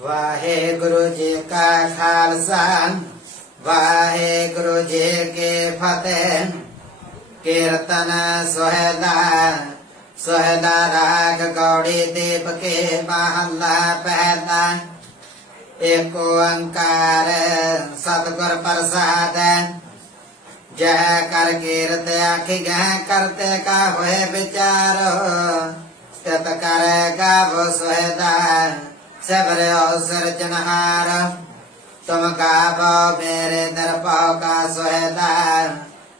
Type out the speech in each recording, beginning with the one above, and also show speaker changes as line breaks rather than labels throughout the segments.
ਵਾਹਿਗੁਰੂ ਜੀ ਕਾ ਖਾਲਸਾ, ਵਾਹਿਗੁਰੂ ਜੀ ਕੀ ਫਤਿਹ। ਕੀਰਤਨ ਸੋਹਿਲਾ ਸੋਹਿਲਾ ਰਾਗ ਗੌੜੀ ਦੀਪ ਕੇ ਮਹੱਲਾ ਪਹਿਲਾ ਏਕ ਓੰਕਾਰ ਸਤਿਗੁਰ ਪ੍ਰਸਾਦ ਜੈ ਕਰ ਕੀਰਤ ਆਖੀ ਗਹਿ ਕਰਤੇ ਕਾ ਹੋਏ ਵਿਚਾਰੋ। ਤਤ ਕਰ ਗਾਵੋ ਸੋਹਿਦਾ। ਸਬਰਿਓ ਸਿਰਜਨਹਾਰ ਤੁਮ ਗਾਵੋ ਮੇਰੇ ਦਰਪਾਉ ਕਾ ਸੋਹਿਦਾ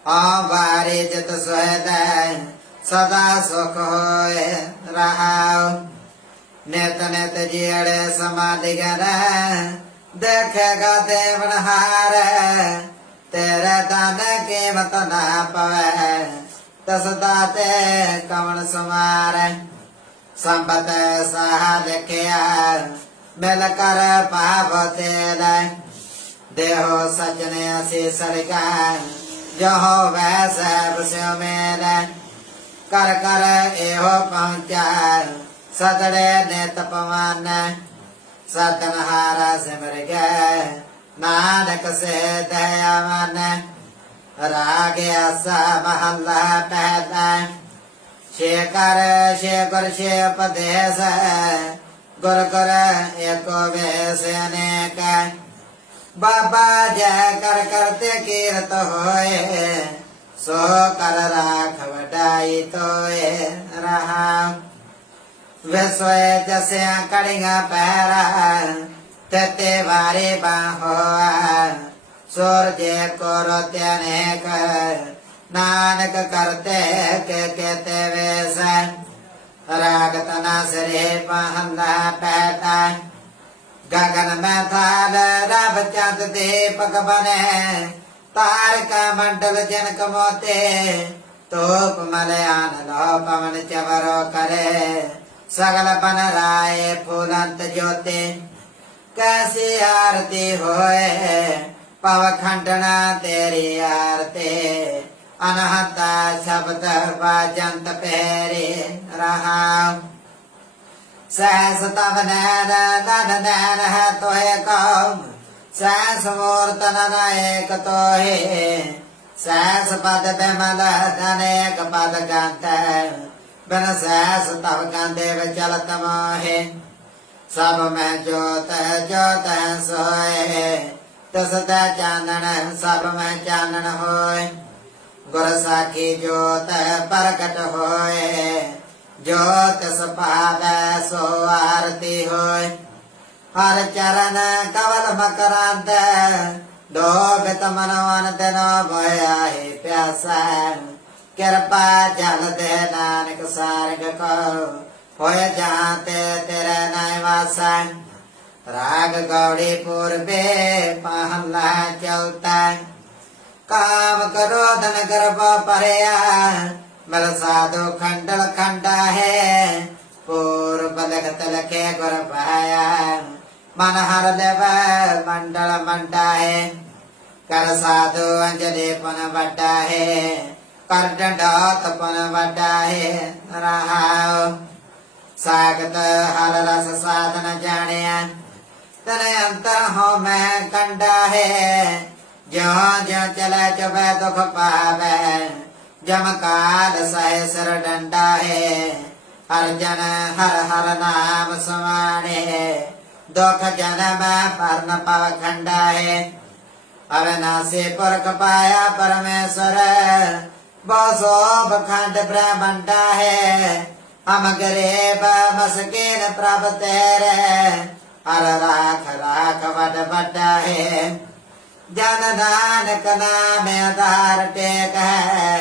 ਆ ਵਾਰੀ ਜਿਤ ਸੋਹਿਦਾ ਸਦਾ ਸੁਖ ਹੋਏ ਰਹਾਉ ਨਿਤ ਨਿਤ ਜੀੜੇ ਸਮਾਧਿ ਗਰ ਦੇਖੇਗਾ ਦੇਵਨਹਾਰ ਤੇਰੇ ਦਾਨ ਕੀਮਤ ਨਾ ਪਵੇ ਤਸ ਦਾਤੇ ਕਵਣ ਸਮਾਰ ਸੰਪਤ ਸਾਹ ਲਿਖਿਆ ਮਿਲ ਕਰ ਪਾਪ ਤੇਰਾ ਦੇਹੋ ਸਜਣੇ ਅਸੀਂ ਸਰਗਾ ਜੋ ਵੈ ਸਭ ਸਿਉ ਮੇਰਾ ਕਰ ਕਰ ਇਹੋ ਪਹੁੰਚਾ ਸਦੜੇ ਨੇ ਤਪਵਾਨ ਸਤਨਹਾਰਾ ਸਿਮਰ ਗਏ ਨਾਨਕ ਸੇ ਦਇਆਵਾਨ ਰਾਗ ਆਸਾ ਮਹੱਲਾ ਪਹਿਲਾ ਸ਼ੇਕਰ ਸ਼ੇਕਰ ਸ਼ੇ ਉਪਦੇਸ, ਗੁਰ ਗੁਰ ਏਕੋ ਵੇਸ ਅਨੇਕ। ਬਾਬਾ ਜੈ ਕਰ ਕਰਤੇ ਕੀਰਤ ਹੋਏ, ਸੋ ਕਰ ਰਾਖ ਵਡਾਈ ਤੋਏ ਰਹਾ। ਵਿਸੋਏ ਜਸਿਆ ਕੜੀਆਂ ਪੈਰਾ ਤਤੇ ਵਾਰੇ ਬਾਹੋਆ ਸੂਰਜੇ ਕੋਰੋ ਤਨੇਕ ਨਾਨਕ ਕਰਤੇ ਕੇ ਕੇਤੇ ਵੇਸ ਰਾਗ ਤਨਾ ਸਰੇ ਮਹੰਦਾ ਪੈਤਾ ਗਗਨ ਮੈਂ ਥਾਲ ਰਬ ਚੰਦ ਦੀਪਕ ਬਨੇ ਤਾਰਕਾ ਮੰਡਲ ਜਨਕ ਮੋਤੇ ਤੋਪ ਮਲਿਆਨ ਲੋ ਪਵਨ ਚਵਰੋ ਕਰੇ ਸਗਲ ਬਨ ਰਾਏ ਫੁਲੰਤ ਜੋਤੇ ਕੈਸੀ ਆਰਤੀ ਹੋਏ ਪਵ ਖੰਡਣਾ ਤੇਰੀ ਆਰਤੀ ਅਨਹਤਾ ਸ਼ਬਦ ਵਾਜੰਤ ਪਹਿਰੇ ਰਹਾ। ਸਹਿਸ ਤਵ ਨੈਨ ਦਨ ਨੈਨ ਹੈ ਤੋਏ ਕਉਮ। ਸਹਿਸ ਮੂਰਤ ਨਨ ਏਕ ਤੋਏ ਸਹਿਸ ਪਦ ਬਿਮਲ ਦਨ ਏਕ ਪਦ ਗੰਤ ਬਿਨ ਸਹਿਸ ਤਵ ਗੰਦੇ ਵਿਚਲਤ ਮੋਹੇ। ਸਭ ਮੈਂ ਜੋਤ ਹੈ ਜੋਤ ਹੈ ਸੋਏ ਤਸ ਦਾ ਚਾਨਣ, ਸਭ ਮੈਂ ਚਾਨਣ ਹੋਏ। ਸਾਖੀ ਜੋਤ ਪ੍ਰਗਟ ਹੋਏ, ਜੋਤ ਸੁਭਾਵੈ ਸੋ ਆਰਤੀ ਹੋਏ। ਹਰ ਚਰਨ ਕਵਲ ਮਕਰੰਦ ਦੋਗਤ ਮਨਵਨ ਤਨੋ ਭਇਆ ਹੈ ਪਿਆਸਾ। ਕਿਰਪਾ ਜਲ ਦੇ ਨਾਨਕ ਸਾਰਗ ਕੋ, ਹੋਏ ਜਾਂਤੇ ਤੇਰੇ ਨਾਇ ਵਾਸਾ। ਰਾਗ ਗੌੜੀ ਪੂਰਬੇ ਪਹਲਾ ਚੌਤਾ ਕਾਮ ਕ੍ਰੋਧ ਨਗਰ ਪਰਿਆ ਮਲ ਸਾਧੂ ਖੰਡਲ ਖੰਡਾ ਹੈ ਪੂਰਬ ਲਖਤ ਲਖੇ ਗੁਰ ਪਾਇਆ ਮਨ ਹਰ ਦੇਵ ਮੰਡਲ ਮੰਡਾ ਹੈ ਕਰ ਸਾਧੂ ਅੰਜਲੀ ਪਨ ਵੱਡਾ ਹੈ ਕਰ ਡੰਡਾਤ ਪਨ ਵੱਡਾ ਹੈ ਰਹਾਉ ਸਾਗਤ ਹਰ ਰਸ ਸਾਧਨ ਜਾਣਿਆ ਤਨੇ ਅੰਤਰ ਹੋ ਮੈਂ ਕੰਡਾ ਹੈ ਜਿਉ ਜਿਉ ਚਲੇ ਚਬੈ ਦੁਖ ਪਾਵੈ, ਜਮ ਕਾਲ ਸਹਿ ਸਰ ਡੰਡਾ ਹੈ ਹਰ ਜਨ ਹਰ ਹਰ ਨਾਮ ਸਮਾਣੇ ਦੁਖ ਜਨਮ ਪਰਨ ਪਵ ਖੰਡਾ ਹੈ ਅਵਨਾਸੀ ਪੁਰਖ ਪਾਇਆ ਪਰਮੇਸ਼ਰ ਬਸੋ ਬਖੰਡ ਬ੍ਰਹਮੰਡਾ ਹੈ ਹਮ ਗਰੀਬ ਮਸਕੀਨ ਪ੍ਰਭ ਤੇਰੇ, ਹਰ ਰਾਖ ਰਾਖ ਵਡ ਵੱਡਾ ਹੈ ਜਨ ਨਾਨਕ ਨਾਮੇ ਆਧਾਰ ਟੇਕ ਹੈ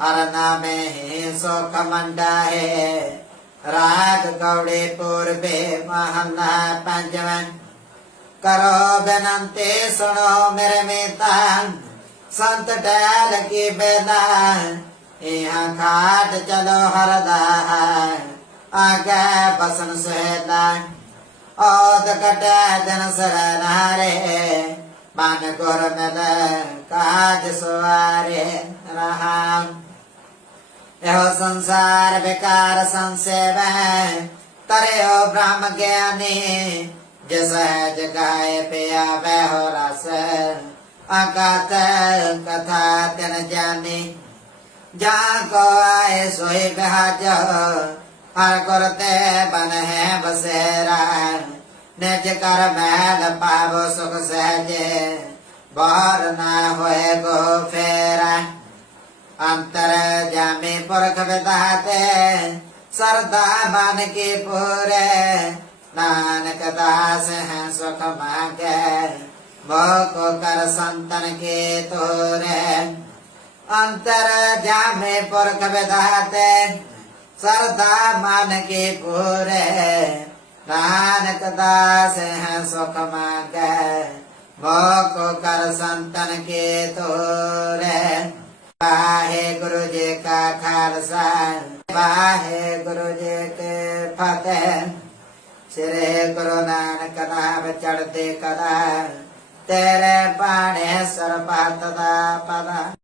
ਹਰ ਨਾਮੇ ਹੀ ਸੁਖ ਮੰਡਾ ਹੈ ਰਾਗ ਗੌੜੇ ਪੂਰਬੇ ਮਹਲਾ ਪੰਜਵਨ ਕਰੋ ਬੇਨੰਤੀ ਸੁਣੋ ਮੇਰੇ ਮੀਤਾ ਸੰਤ ਟਹਿਲ ਕੀ ਬੇਦਾ ਇਹਾਂ ਖਾਟ ਚਲੋ ਹਰਦਾ ਆਗੇ ਬਸਨ ਸਹਿਦਾ ਔਦ ਕਟੈ ਜਨ ਸਰਨਾਰੇ ਮਨ ਗੁਰ ਮਿਲ ਕਾਜ ਸਵਾਰੇ ਰਹਾਮ ਇਹੋ ਸੰਸਾਰ ਵਿਕਾਰ ਸੰਸੇਵੈ ਤਰਿਓ ਬ੍ਰਹਮ ਗਿਆਨੀ ਜਿਸ ਹੈ ਜਗਾਏ ਪਿਆ ਵੈ ਹੋ ਰਸ ਅਗਤ ਕਥਾ ਤਨ ਜਾਣੀ ਜਾ ਕੋ ਆਏ ਸੋਈ ਬਹਾਜ ਹਰ ਗੁਰ ਤੇ ਬਨ ਹੈ ਬਸੇਰਾ ਨਿਜ ਕਰ ਮੈਲ ਪਾਵੋ ਸੁਖ ਸਹਜੇ ਬਾਹਰ ਨਾ ਹੋਏ ਗੋ ਫੇਰਾ ਅੰਤਰ ਜਾਮੇ ਪੁਰਖ ਵਿਦਾਤੇ ਸਰਦਾ ਮਨ ਕੇ ਪੂਰੇ ਨਾਨਕ ਦਾਸ ਹੈ ਸੁਖ ਮਾਗੇ ਮੋਹ ਕੋ ਕਰ ਸੰਤਨ ਕੇ ਤੋਰੇ ਅੰਤਰ ਜਾਮੇ ਪੁਰਖ ਵਿਦਾਤੇ ਸਰਦਾ ਮਨ ਕੇ ਪੂਰੇ ਨਾਨਕ ਦਾਸ ਹੈ ਸੁਖ ਮਾਗੇ ਮੋਹ ਕਰ ਸੰਤਨ ਕੇ ਤੋਰੇ ਵਾਹਿਗੁਰੂ ਜੀ ਕਾ ਖਾਲਸਾ ਵਾਹਿਗੁਰੂ ਜੀ ਕੀ ਫਤਿਹ ਸ੍ਰੀ ਗੁਰੂ ਨਾਨਕ ਨਾਮ ਚੜ੍ਹਦੇ ਕਲਾ ਤੇਰੇ ਬਾਣੇ ਸਰਬੱਤ ਦਾ ਪਤਾ